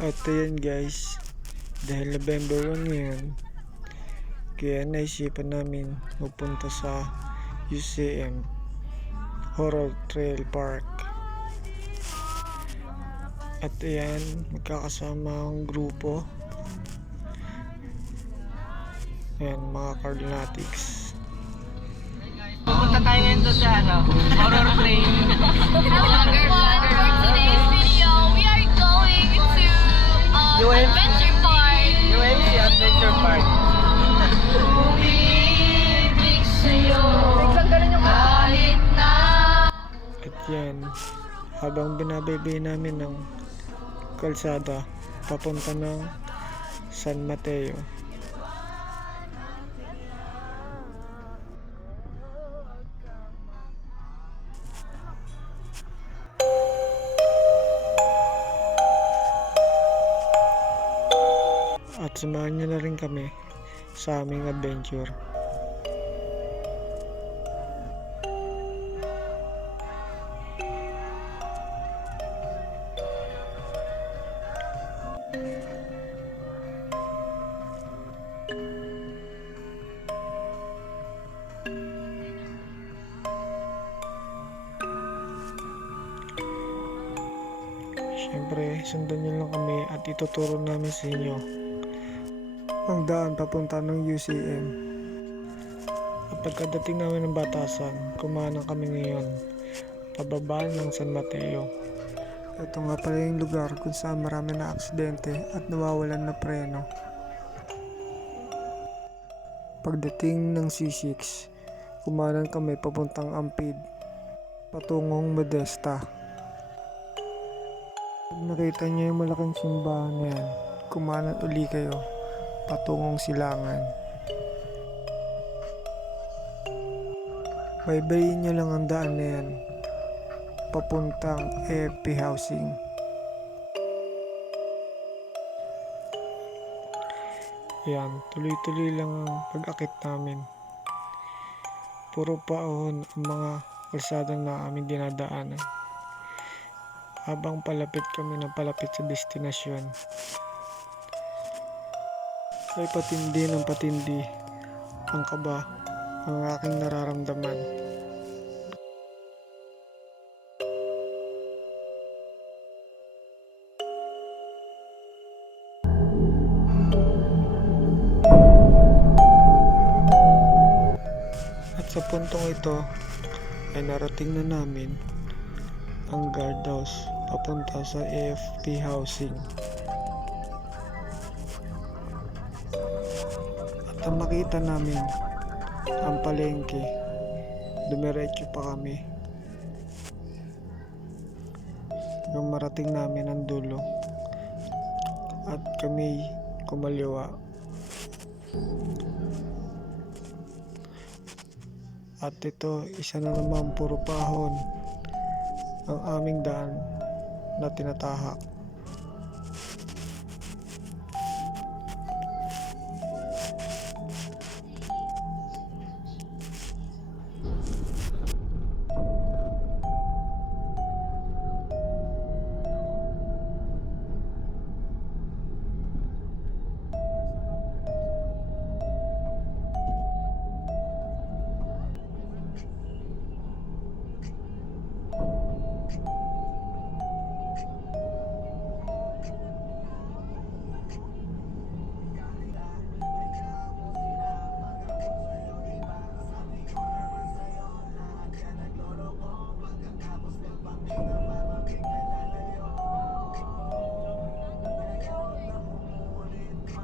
At ayan guys, dahil November 1 ngayon, kaya naisipan namin magpunta sa UCM Horror Trail Park. At ayan, magkakasama ang grupo. Ayan, mga Carlnatics. Pupunta tayo ngayon doon sa Horror Trail. Hello everyone! For today's video, we are going to Adventure Park. UMC Adventure Park. At yan, habang binabaybay namin ng kalsada papunta ng San Mateo. At samahan niyo na rin kami sa aming adventure. Siyempre, sundan niyo lang kami at ituturo namin sa inyo ang daan papunta ng UCM. At pagkadating namin ng Batasan, kumanan kami ngayon pababa ng San Mateo. Ito nga pala yung lugar kung saan marami na aksidente at nawawalan na preno. Pagdating ng C6, kumanan kami papuntang Ampid patungong Modesta. Pag nakita niyo yung malaking simbahan na yan, kumanan uli kayo patungong Silangan. Baybayin nyo lang ang daan na yan papuntang AFP Housing. Yan, tuloy-tuloy lang ang pag-akit namin. Puro paon ang mga kalsada na aming dinadaanan habang palapit kami ng palapit sa destinasyon. Ay patindi ng patindi ang kaba ang aking nararamdaman. At sa puntong ito ay narating na namin ang guardhouse papunta sa AFP Housing. At makita namin ang palengke, dumiretso pa kami hanggang marating namin ang dulo at kami kumaliwa. At ito, isa na naman puro pahon ang aming daan na tinatahak.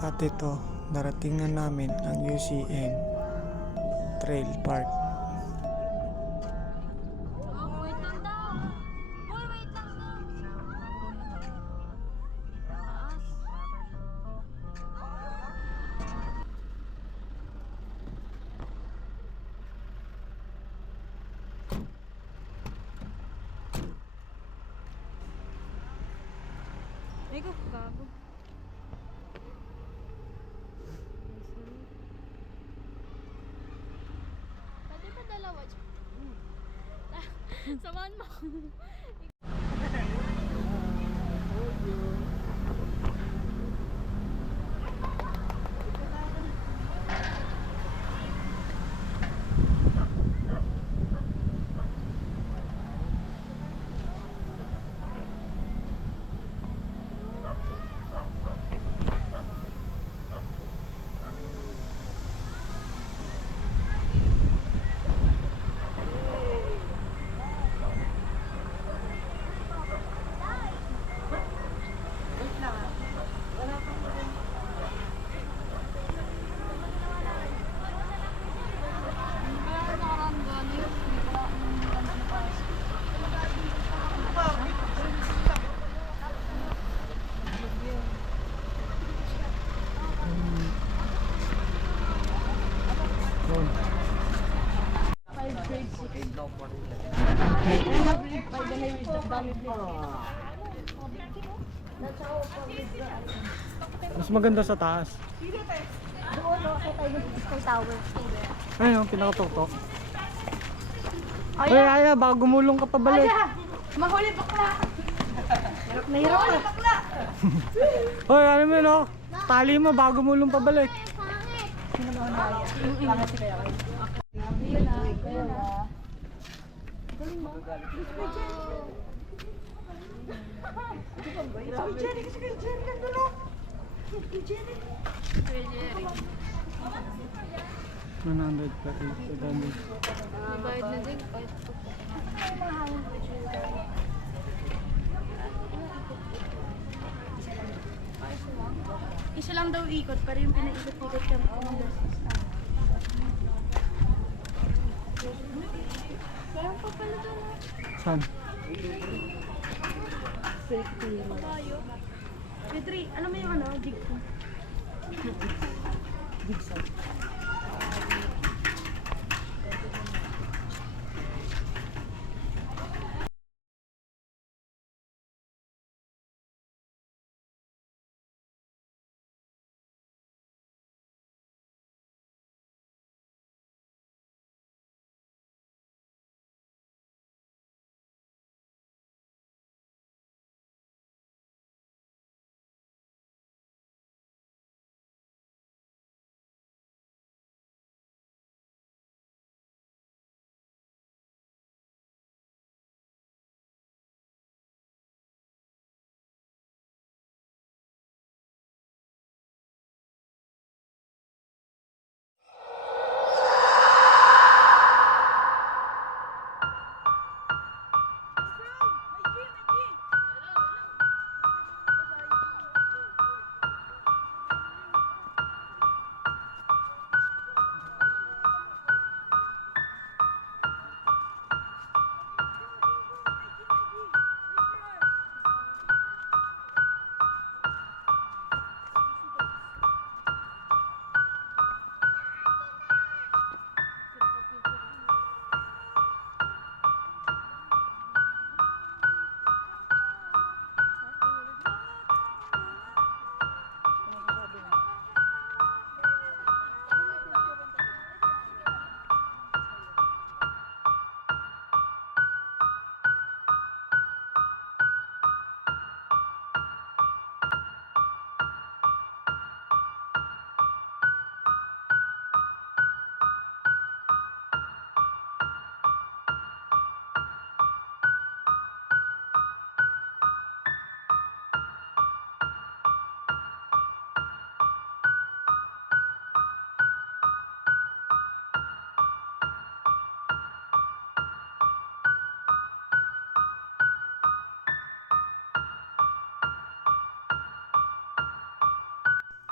At ito, narating na namin ang UCM Trail Park. Wait lang daw! Boy, wait lang daw! Ay, gago. Pwede ba dalawa? Samahan mo. Mas maganda sa taas. Doon, no? Kaya tayo sa Sky Tower. Ayun, pinakatuktok. Ay, Aya, baka gumulong ka pabalik. Mahuli bakla! Mahirap bakla! Hoy, ano mo no? Tali mo, baka gumulong pabalik. $100 pa rin. Bayad na din. Isa lang daw ikot, pero yung pinaikot-ikot ka ng beses. Parang pa pala doon. Saan? Tayo. Petri, alam mo yung ano, jigsaw?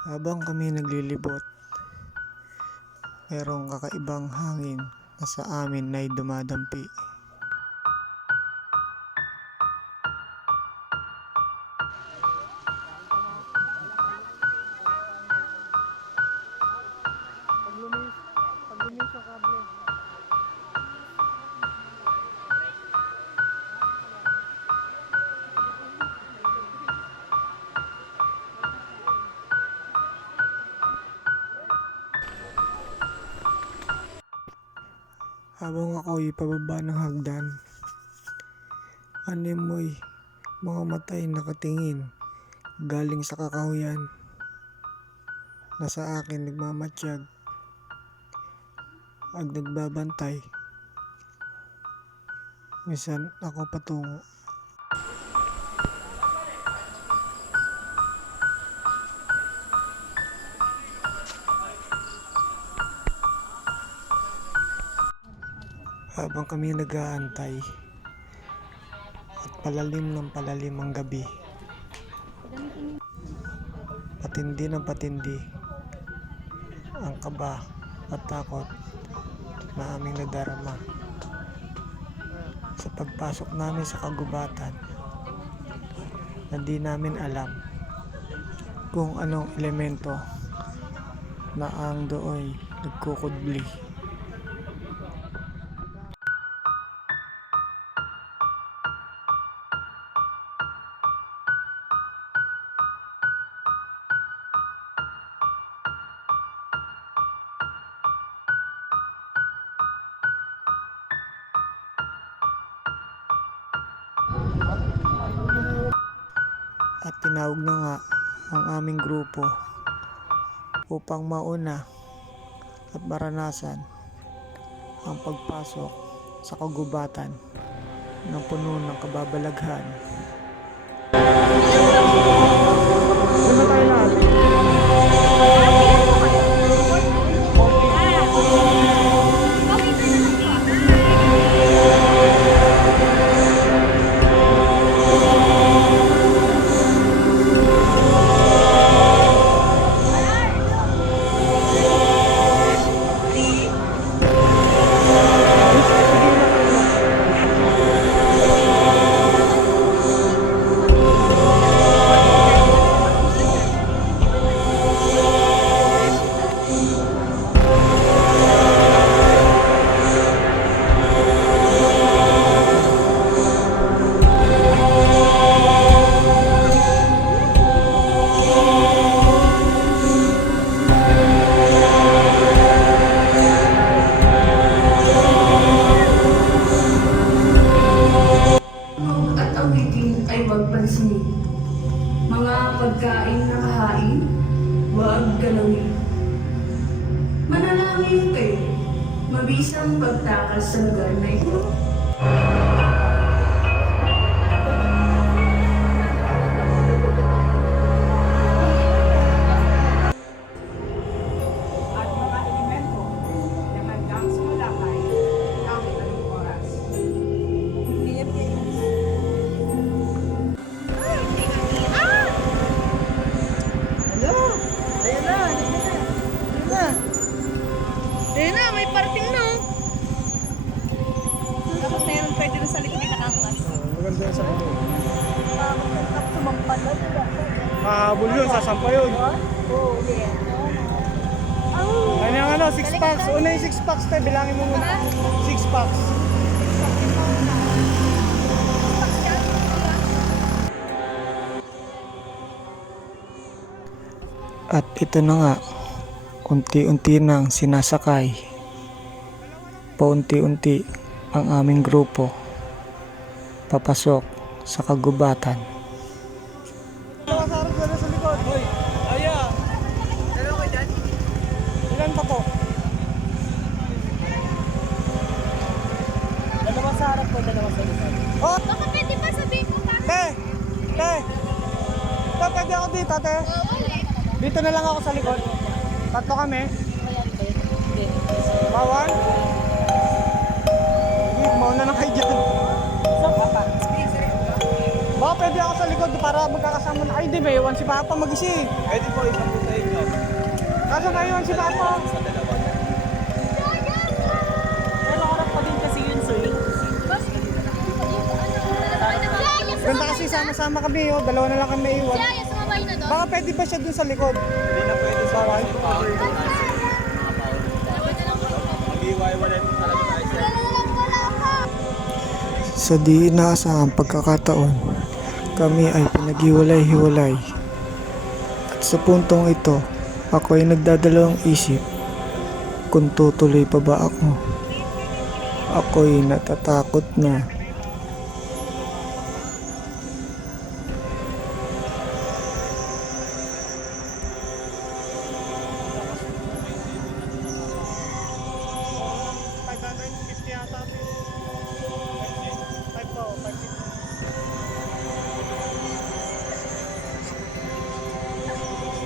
Habang kami naglilibot, merong kakaibang hangin na sa amin ay dumadampi. Habang ako'y pababa ng hagdan, animoy mga matay nakatingin galing sa kakahuyan na sa akin nagmamatsyag at nagbabantay. Minsan ako patungo. Habang kami nag-aantay at palalim ng palalim ang gabi, patindi ng patindi ang kaba at takot na aming nadarama sa pagpasok namin sa kagubatan na di namin alam kung anong elemento na ang doon nagkukudli. At tinawag na nga ang aming grupo upang mauna at maranasan ang pagpasok sa kagubatan ng puno ng kababalaghan. Ano tayo lahat? At ang titing ay huwag pansinin. Mga pagkain na kahain, huwag galawin. Manalangin kayo, mabisang pagtakas sa lugar na ito. At mga elemento na handang sumalakay kahit anong oras. May parting na. Dapat meron pwede rin sa likod yung nakangkas. Maganda yun sa kanya. Tapos sumampal na. Mahabol yun, sasampa yun. Oo, hindi. Ano yung 6 packs? Una yung 6 packs tayo, bilangin mo muna. 6 packs. At ito na nga, unti-unti nang sinasakay. Paunti-unti ang aming grupo papasok sa kagubatan. Ilan pa po? Dalawa sa harap po, dalawa sa likod. Oh! Baka pwede pa sabihin ko para. Te! Te! Te, pwede ako dito, te. Wala. Dito na lang ako sa likod. Tatlo kami. Bawal? Sige, mauna na kayo dyan. Baka pwede ako sa likod para magkakasama na. Ay, di ba? Iwan si Papa mag-isip. Pwede po isang po sa inyo. Kaso na iwan si Papa. Pero harap pa din kasi yun, sir. Ganda kasi sama-sama kami. Oh. Dalawa na lang kami iwan. Siya, sumabay na doon. Baka pwede ba siya dun sa likod? Hindi na pwede sa Bawal? Mag-iwaiwalay po talaga tayo sir. Sa di inaasahang pagkakataon, kami ay pinaghiwalay-hiwalay. At sa puntong ito, ako ay nagdadalawang isip kung tutuloy pa ba ako. Ako'y natatakot na.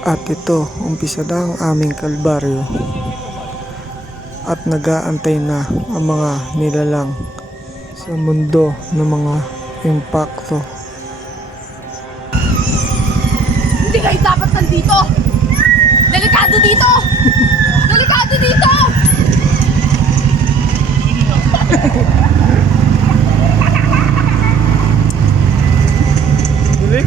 At ito, umpisa na ang aming kalbaryo. At nag-aantay na ang mga nilalang sa mundo ng mga impakto. Hindi kayo dapat nandito! Delikado dito! Delikado dito! Dali?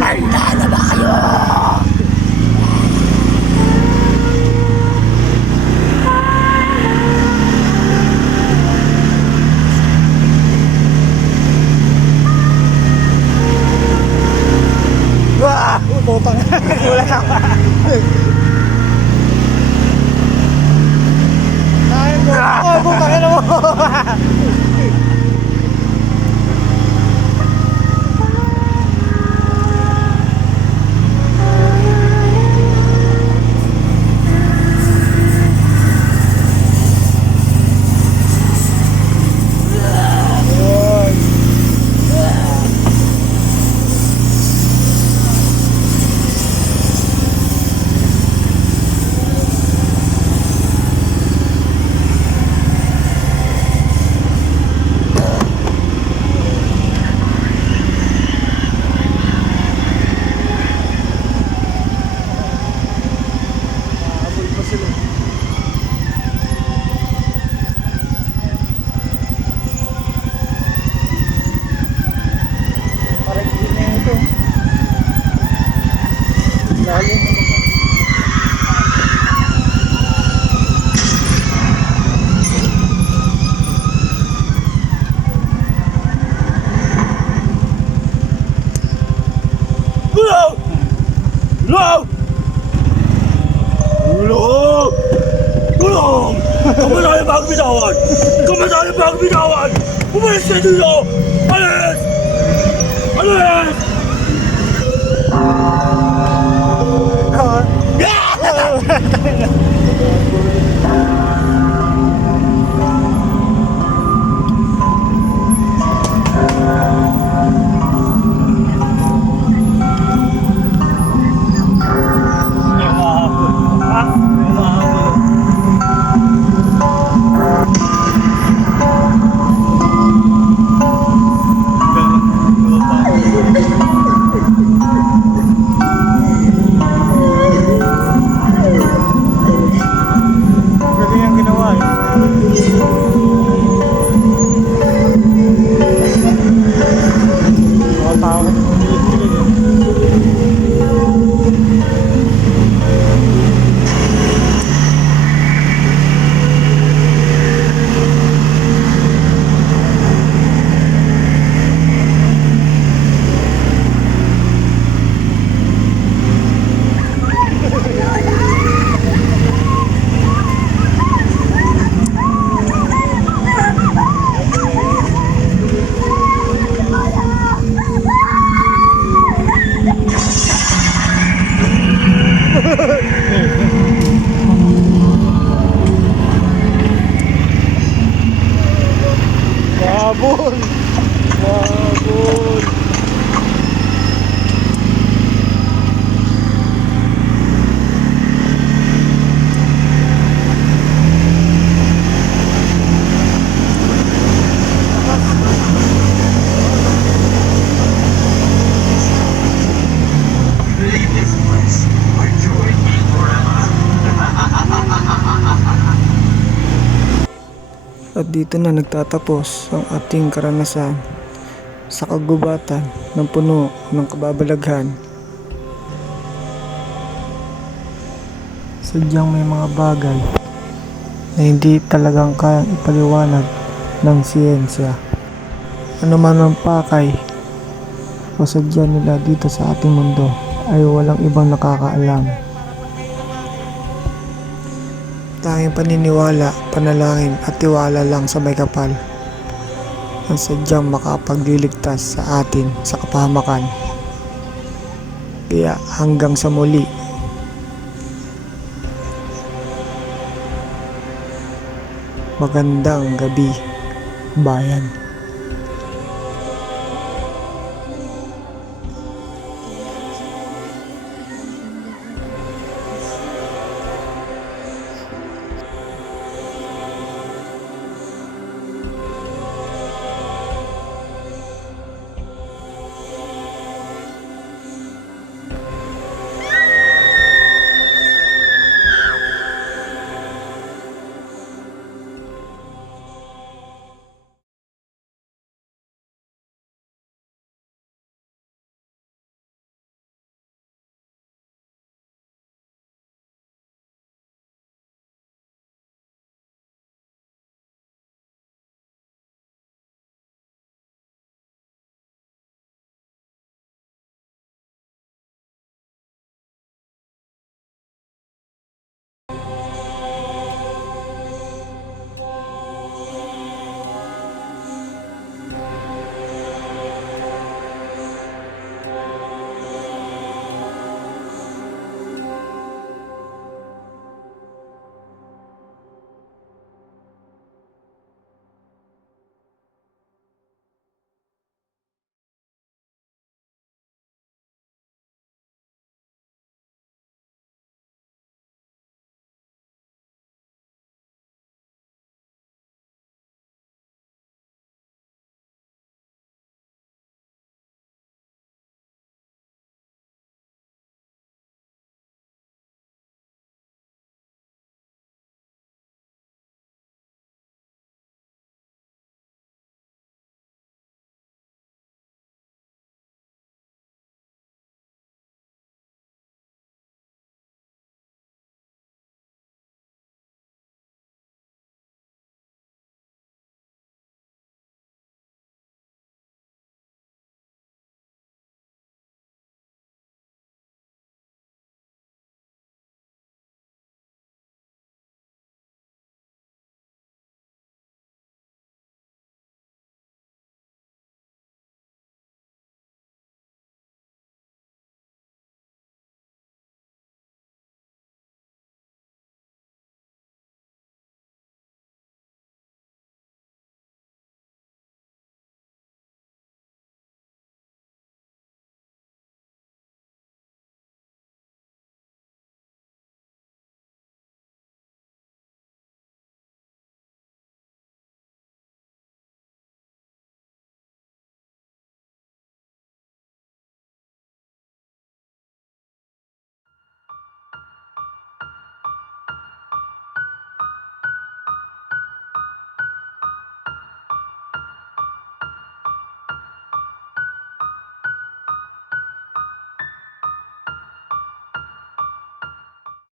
Handa na ba kayo? putang. Wala na. Ay, putang ina mo. Kami tayo magbitawan! Kami tayo magbitawan! Umalis ka dito! Alis! Alis! Galing ang ginawa eh. Nakatakot. Pilit-pilit eh. Wabol! Wabol! At dito na nagtatapos ang ating karanasan sa kagubatan ng puno ng kababalaghan. Sadyang may mga bagay na hindi talagang kayang ipaliwanag ng siyensya. Ano man ang pakay o sadya nila dito sa ating mundo ay walang ibang nakakaalam. Tanging paniniwala, panalangin at tiwala lang sa may kapal ang sadyang makapagliligtas sa atin sa kapahamakan. Kaya hanggang sa muli, magandang gabi, bayan.